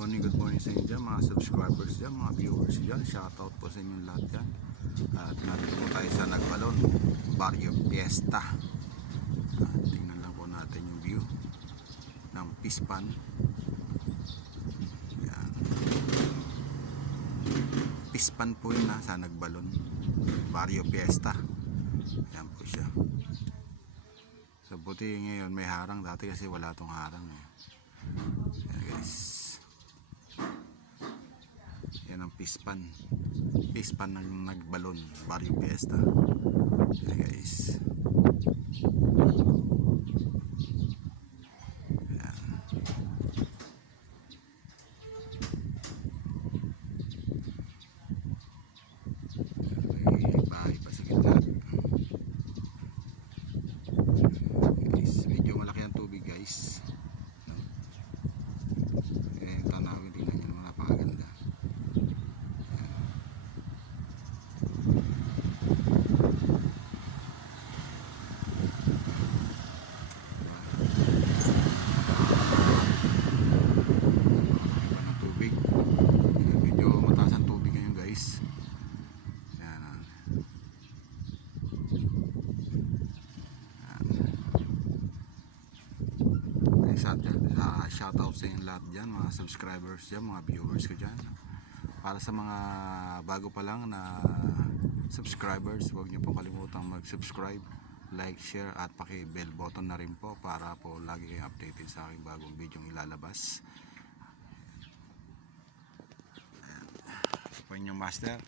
good morning sa inyo dyan, mga subscribers dyan, mga viewers dyan. Shoutout po sa inyong lahat dyan. At nandito po tayo sa Nagbalon, Barrio Fiesta. Tingnan lang po natin yung view ng Pispan. Yan. Pispan po yun sa Nagbalon, Barrio Fiesta. Yan po siya. So buti ngayon may harang, dati kasi wala tong harang eh. Yan guys, yan ang Pispan ng Nagbalon, Barrio Fiesta. Yan guys, yan. May bahay pa sa gitna guys. Medyo malaki ang tubig guys. Tanawin, tingnan nyo naman, napakaganda. Ang tubig, medyo mataas ang tubig ngayon guys. Yan. Shoutout sa inyo lahat dyan, mga subscribers dyan, mga viewers ko dyan. Para sa mga bago pa lang na subscribers, huwag nyo pong kalimutang mag-subscribe, like, share at paki-bell button na rin po para po lagi kayong updated sa aking bagong video ilalabas. Ayan po inyong master.